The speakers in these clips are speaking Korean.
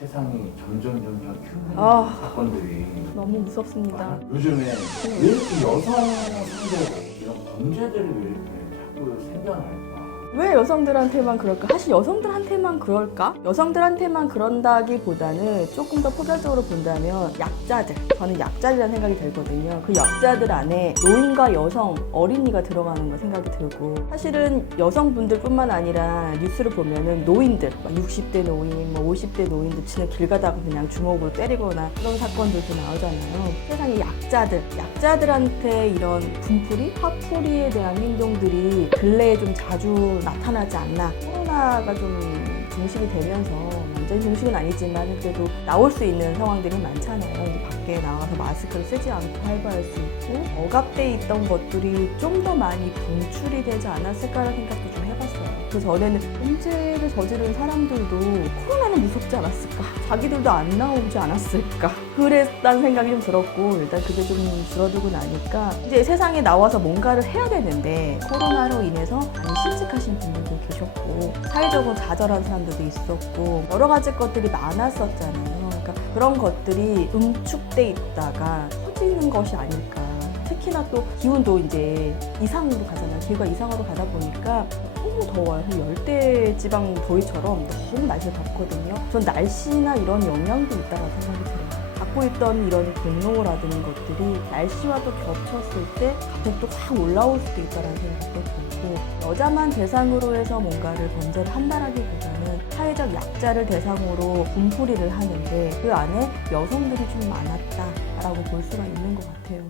세상이 점점 흉흉한 아. 사건들이 너무 무섭습니다. 요즘에 왜 이렇게 여성 상대로 이런 범죄들이 왜 이렇게 자꾸 생겨날까? 왜 여성들한테만 그럴까? 사실 여성들한테만 그럴까? 여성들한테만 그런다기보다는 조금 더 포괄적으로 본다면 약자들, 저는 약자들이라는 생각이 들거든요. 그 약자들 안에 노인과 여성, 어린이가 들어가는 거 생각이 들고, 사실은 여성분들뿐만 아니라 뉴스를 보면은 노인들, 60대 노인, 50대 노인들 진짜 길 가다가 그냥 주먹으로 때리거나 그런 사건들도 나오잖아요. 세상에 약자들한테 이런 분풀이, 화풀이에 대한 행동들이 근래에 좀 자주 나타나지 않나. 코로나가 좀 종식이 되면서, 완전히 종식은 아니지만 그래도 나올 수 있는 상황들이 많잖아요. 이제 밖에 나가서 마스크를 쓰지 않고 활보할 수 있고, 억압돼 있던 것들이 좀 더 많이 분출이 되지 않았을까라는 생각도 좀 해봤어요. 그 전에는 범죄를 저지른 사람들도 코로나는 무섭지 않았을까? 자기들도 안 나오지 않았을까? 그랬다는 생각이 좀 들었고, 일단 그게 좀 줄어들고 나니까 이제 세상에 나와서 뭔가를 해야 되는데, 코로나로 인해서 많이 실직하신 분들도 계셨고, 사회적으로 좌절한 사람들도 있었고, 여러 가지 것들이 많았었잖아요. 그러니까 그런 것들이 응축돼 있다가 터지는 것이 아닐까. 특히나 또 기온도 이제 이상으로 가잖아요. 기후가 이상으로 가다 보니까 너무 더워요. 열대 지방 더위처럼 너무 날씨가 덥거든요. 전 날씨나 이런 영향도 있다고 생각이 들어요. 갖고 있던 이런 분노라든 것들이 날씨와 또 겹쳤을 때 갑자기 또 확 올라올 수도 있다는 생각도 들고, 여자만 대상으로 해서 뭔가를 범죄를 한다라기보다는 사회적 약자를 대상으로 분풀이를 하는데 그 안에 여성들이 좀 많았다라고 볼 수가 있는 것 같아요.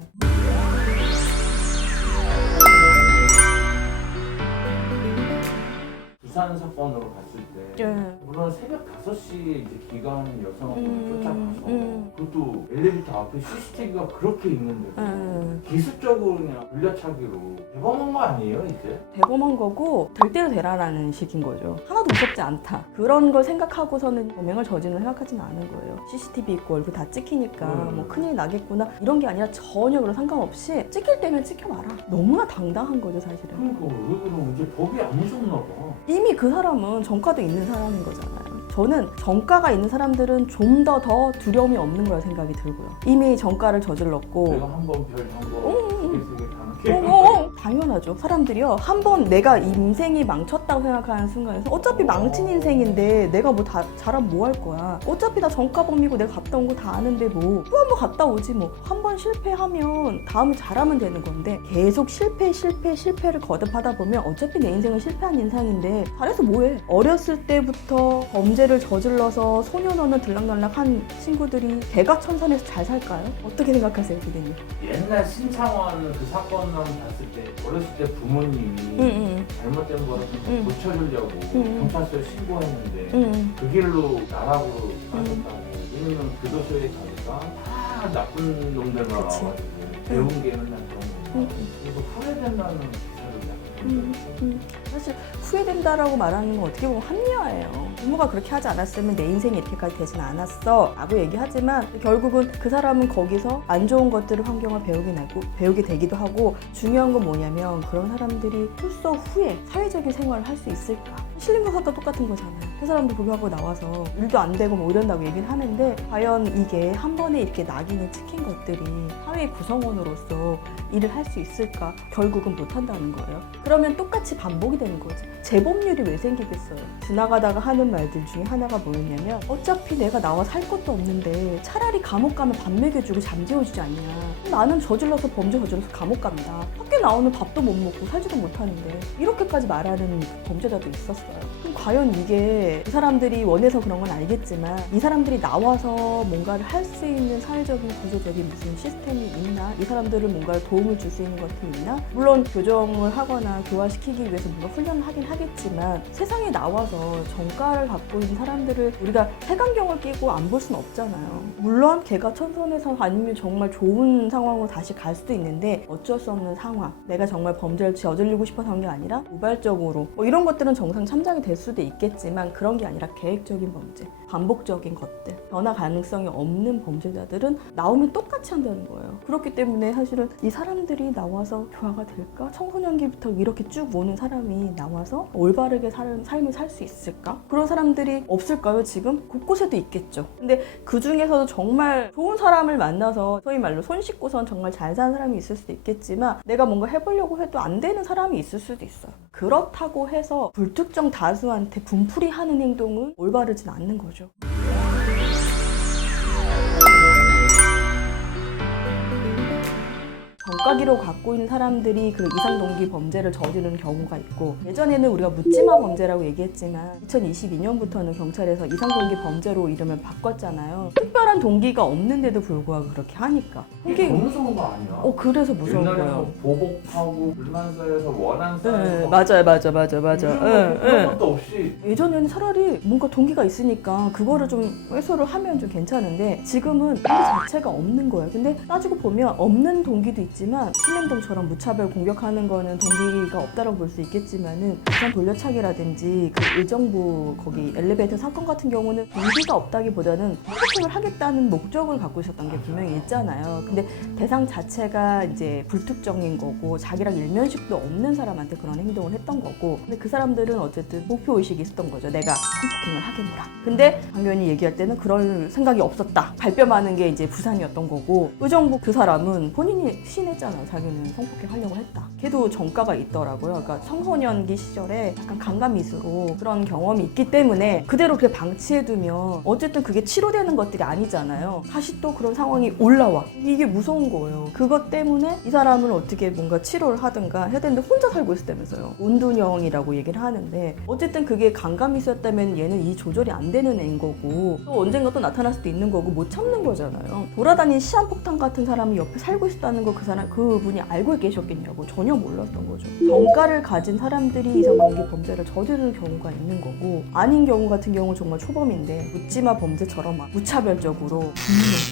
부산 사건으로 갔을 때 물론 새벽 5시에 이제 귀가하는 여성을 쫓아가서 그것도 엘리베이터 앞에 CCTV가 그렇게 있는데 기습적으로 그냥 돌려차기로 대범한 거 아니에요 이제? 대범한 거고 될 대로 되라라는 식인 거죠. 하나도 무섭지 않다. 그런 걸 생각하고서는 범행을 저지른 생각하지는 않은 거예요. CCTV 있고 얼굴 다 찍히니까 뭐 큰일 나겠구나 이런 게 아니라 전혀 그런 상관없이 찍힐 때면 찍혀봐라. 너무나 당당한 거죠 사실은. 그러니까 왜 그러면 이제 법이 안 무섭나 봐. 이미 그 사람은 전과도 있는 사람인 거잖아요. 저는 전과가 있는 사람들은 좀 더 두려움이 없는 거라 생각이 들고요. 이미 전과를 저질렀고 내가 한번 별 한번 당연하죠. 사람들이요. 한 번 내가 인생이 망쳤다고 생각하는 순간에서 어차피 망친 인생인데 내가 뭐 다 잘하면 뭐 할 거야. 어차피 나 전과범이고 내가 갔다 온 거 다 아는데 뭐 또 한 번 갔다 오지 뭐. 한 번 실패하면 다음에 잘하면 되는 건데 계속 실패를 거듭하다 보면 어차피 내 인생은 실패한 인생인데 잘해서 뭐해. 어렸을 때부터 범죄를 저질러서 소년원을 들락날락한 친구들이 개가천선해서 잘 살까요? 어떻게 생각하세요, 기대님? 옛날 신창원 그 사건만 봤을 때 어렸을 때 부모님이 잘못된 거를 고쳐주려고 경찰서에 신고했는데 그 길로 나락으로 빠졌다고. 왜냐면 교도소에 가니까 다 나쁜 놈들만 와가지고 배운 게 맨날 그런 거. 그래서 후회된다는 기사를 사실 후회된다라고 말하는 건 어떻게 보면 합리화예요. 부모가 그렇게 하지 않았으면 내 인생이 이렇게까지 되진 않았어 라고 얘기하지만 결국은 그 사람은 거기서 안 좋은 것들을 환경을 배우게 되기도 하고, 중요한 건 뭐냐면 그런 사람들이 출소 후에 사회적인 생활을 할 수 있을까. 신림고사도 똑같은 거잖아요. 그 사람도 그거 하고 나와서 일도 안 되고 뭐 이런다고 얘기를 하는데 과연 이게 한 번에 이렇게 낙인을 찍힌 것들이 사회 구성원으로서 일을 할 수 있을까? 결국은 못한다는 거예요. 그러면 똑같이 반복이 되는 거죠. 재범률이 왜 생기겠어요? 지나가다가 하는 말들 중에 하나가 뭐였냐면 어차피 내가 나와 살 것도 없는데 차라리 감옥 가면 밥 먹여주고 잠재워주지 않냐. 나는 저질러서 범죄 저질러서 감옥 간다. 밖에 나오는 밥도 못 먹고 살지도 못하는데 이렇게까지 말하는 범죄자도 있었어요. 그럼 과연 이게 이 사람들이 원해서 그런 건 알겠지만 이 사람들이 나와서 뭔가를 할 수 있는 사회적인 구조적인 무슨 시스템이 있나? 이 사람들을 뭔가를 도움을 줄 수 있는 것들이 있나? 물론 교정을 하거나 교화시키기 위해서 뭔가 훈련을 하긴 하겠지만 세상에 나와서 전과를 갖고 있는 사람들을 우리가 색안경을 끼고 안 볼 수는 없잖아요. 물론 걔가 천선해서 아니면 정말 좋은 상황으로 다시 갈 수도 있는데 어쩔 수 없는 상황. 내가 정말 범죄를 저지르고 싶어서 한 게 아니라 우발적으로 뭐 이런 것들은 정상 참작이 될 수도 있겠지만 그런 게 아니라 계획적인 범죄, 반복적인 것들, 변화 가능성이 없는 범죄자들은 나오면 똑같이 한다는 거예요. 그렇기 때문에 사실은 이 사람들이 나와서 교화가 될까? 청소년기부터 이렇게 쭉 오는 사람이 사람이 나와서 올바르게 삶을 살 수 있을까? 그런 사람들이 없을까요, 지금? 곳곳에도 있겠죠. 근데 그 중에서도 정말 좋은 사람을 만나서 소위 말로 손 씻고선 정말 잘 사는 사람이 있을 수도 있겠지만 내가 뭔가 해보려고 해도 안 되는 사람이 있을 수도 있어요. 그렇다고 해서 불특정 다수한테 분풀이하는 행동은 올바르진 않는 거죠. 전과기로 갖고 있는 사람들이 그 이상동기 범죄를 저지르는 경우가 있고, 예전에는 우리가 묻지마 범죄라고 얘기했지만 2022년부터는 경찰에서 이상동기 범죄로 이름을 바꿨잖아요. 특별한 동기가 없는데도 불구하고 그렇게 하니까 이게 너무 무서운 거 아니야? 그래서 무서운 옛날에는 거예요. 보복하고 불만사에서 원한사에서 네, 맞아요. 그런 것도 없이 예전에는 차라리 뭔가 동기가 있으니까 그거를 좀 해소를 하면 좀 괜찮은데 지금은 동기 자체가 없는 거예요. 근데 따지고 보면 없는 동기도 있지만 신림동처럼 무차별 공격하는 거는 동기가 없다라고 볼 수 있겠지만은 부산 돌려차기라든지 그 의정부 거기 엘리베이터 사건 같은 경우는 동기가 없다기보다는 폭행을 하겠다는 목적을 갖고 있었던 게 분명히 있잖아요. 근데 대상 자체가 이제 불특정인 거고 자기랑 일면식도 없는 사람한테 그런 행동을 했던 거고, 근데 그 사람들은 어쨌든 목표의식이 있었던 거죠. 내가 성폭행을 하겠노라. 근데 강 의원이 얘기할 때는 그럴 생각이 없었다. 발뺌하는 게 이제 부산이었던 거고, 의정부 그 사람은 본인이 시인했잖아. 자기는 성폭행 하려고 했다. 걔도 전과가 있더라고요. 그러니까 청소년기 시절에 약간 강간미수로 그런 경험이 있기 때문에 그대로 그렇게 방치해두면 어쨌든 그게 치료되는 것들이 아니잖아요. 다시 또 그런 상황이 올라와. 이게 무서운 거예요. 그것 때문에 이 사람을 어떻게 뭔가 치료를 하든가 해야 되는데 혼자 살고 있었다면서요. 온둔형이라고 얘기를 하는데 어쨌든 그게 강간미수였다면 얘는 이 조절이 안 되는 애인 거고, 또 언젠가 또 나타날 수도 있는 거고 못 참는 거잖아요. 돌아다니는 시한폭탄 같은 사람이 옆에 살고 있었다는 거 그분이 알고 계셨겠냐고. 전혀 몰랐던 거죠. 정가를 가진 사람들이 이상동기 범죄를 저지르는 경우가 있는 거고, 아닌 경우 같은 경우 정말 초범인데 묻지마 범죄처럼 막 무차별적으로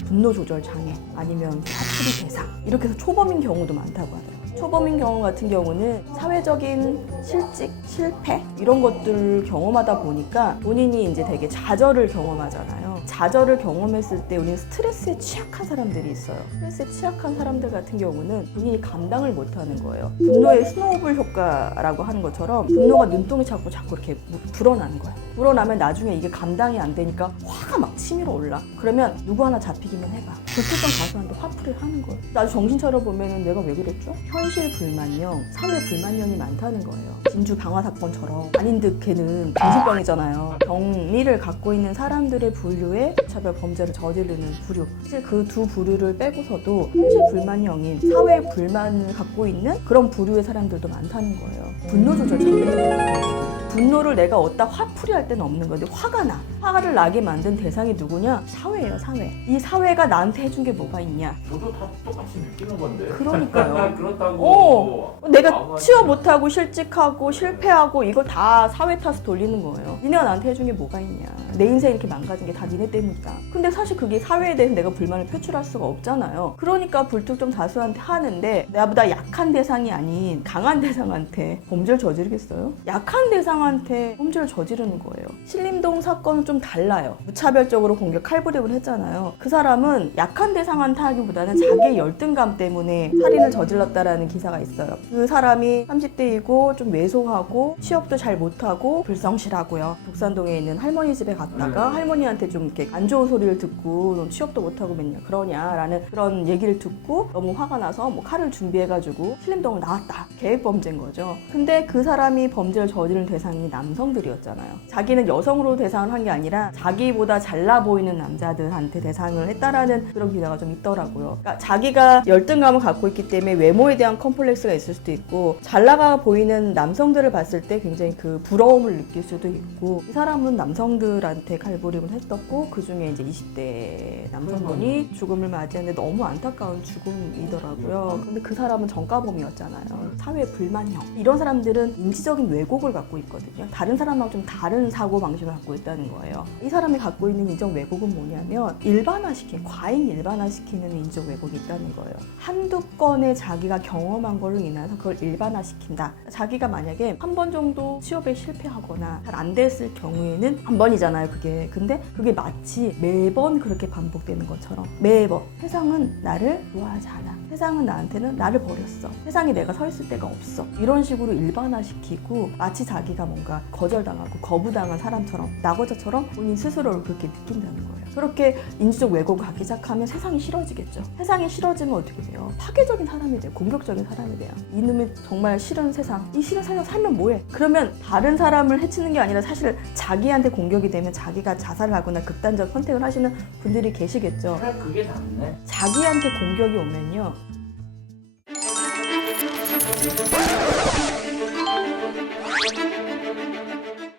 분노 조절 장애 아니면 사투리 대상 이렇게 해서 초범인 경우도 많다고 하더라고요. 초범인 경우 같은 경우는 사회적인 실직, 실패 이런 것들을 경험하다 보니까 본인이 이제 되게 좌절을 경험하잖아요. 좌절을 경험했을 때 우리는 스트레스에 취약한 사람들이 있어요. 스트레스에 취약한 사람들 같은 경우는 본인이 감당을 못하는 거예요. 분노의 스노우볼 효과라고 하는 것처럼 분노가 눈동이 자꾸 이렇게 불어나는 거예요. 불어나면 나중에 이게 감당이 안 되니까 화가 막 치밀어 올라. 그러면 누구 하나 잡히기만 해봐. 불특정 다수한테 화풀이를 하는 거예요. 나도 정신 차려보면 내가 왜 그랬죠? 현실 불만형, 사회 불만형이 많다는 거예요. 진주 방화 사건처럼. 아닌 듯 걔는 정신병이잖아요. 병리를 갖고 있는 사람들의 분류에 차별 범죄를 저지르는 부류. 사실 그 두 부류를 빼고서도 현실 불만형인 사회 불만을 갖고 있는 그런 부류의 사람들도 많다는 거예요. 분노 조절 장애. 분노를 내가 얻다 화풀이할 때는 없는 건데 화가 나. 화를 나게 만든 대상이 누구냐? 사회예요, 사회. 이 사회가 나한테 해준 게 뭐가 있냐? 저도 다 똑같이 느끼는 건데. 그러니까요. 그렇다고. 내가 취업 못하고 실직하고 실패하고 이거 다 사회 탓을 돌리는 거예요. 니네가 나한테 해준 게 뭐가 있냐? 내 인생 이렇게 망가진 게 다 니네 때문이다. 근데 사실 그게 사회에 대해서 내가 불만을 표출할 수가 없잖아요. 그러니까 불특정 다수한테 하는데 나보다 약한 대상이 아닌 강한 대상한테 범죄를 저지르겠어요? 약한 대상한테 범죄를 저지르는 거예요. 신림동 사건은 좀 달라요. 무차별적으로 공격 칼부림을 했잖아요. 그 사람은 약한 대상한테 하기보다는 자기의 열등감 때문에 살인을 저질렀다라는 기사가 있어요. 그 사람이 30대이고 좀 왜소하고 취업도 잘 못하고 불성실하고요. 독산동에 있는 할머니 집에 갔다가 할머니한테 좀 이렇게 안 좋은 소리를 듣고 넌 취업도 못하고 맨날 그러냐라는 그런 얘기를 듣고 너무 화가 나서 뭐 칼을 준비해가지고 신림동을 나왔다. 계획범죄인 거죠. 근데 그 사람이 범죄를 저지른 대상이 남성들이었잖아요. 자기는 여성으로 대상을 한 게 아니라 자기보다 잘나 보이는 남자들한테 대상을 했다라는 그런 기사가 좀 있더라고요. 그러니까 자기가 열등감을 갖고 있기 때문에 외모에 대한 컴플렉스가 있을 수도 있고 잘나가 보이는 남성들을 봤을 때 굉장히 그 부러움을 느낄 수도 있고, 이 사람은 남성들한테 칼부림을 했었고 그 중에 이제 20대 남성분이 죽음을 맞이했는데 너무 안타까운 죽음이더라고요. 근데 그 사람은 전과범이었잖아요. 사회 불만형. 이런 사람들은 인지적인 왜곡을 갖고 있거든요. 있거든요. 다른 사람하고 좀 다른 사고 방식을 갖고 있다는 거예요. 이 사람이 갖고 있는 인적 왜곡은 뭐냐면 과잉 일반화시키는 인적 왜곡이 있다는 거예요. 한두 건의 자기가 경험한 걸로 인해서 그걸 일반화시킨다. 자기가 만약에 한 번 정도 취업에 실패하거나 잘 안 됐을 경우에는 한 번이잖아요, 그게. 근데 그게 마치 매번 그렇게 반복되는 것처럼 매번 세상은 나를 좋아하지 않아. 세상은 나한테는 나를 버렸어. 세상에 내가 서 있을 데가 없어. 이런 식으로 일반화시키고 마치 자기가 뭔가 거절당하고 거부당한 사람처럼 나고자처럼 본인 스스로를 그렇게 느낀다는 거예요. 그렇게 인지적 왜곡을 갖기 시작하면 세상이 싫어지겠죠. 세상이 싫어지면 어떻게 돼요? 파괴적인 사람이 돼요. 공격적인 사람이 돼요. 이놈의 정말 싫은 세상. 이 싫은 세상 살면 뭐해? 그러면 다른 사람을 해치는 게 아니라 사실 자기한테 공격이 되면 자기가 자살을 하거나 극단적 선택을 하시는 분들이 계시겠죠. 차라리 그게 낫네. 자기한테 공격이 오면요.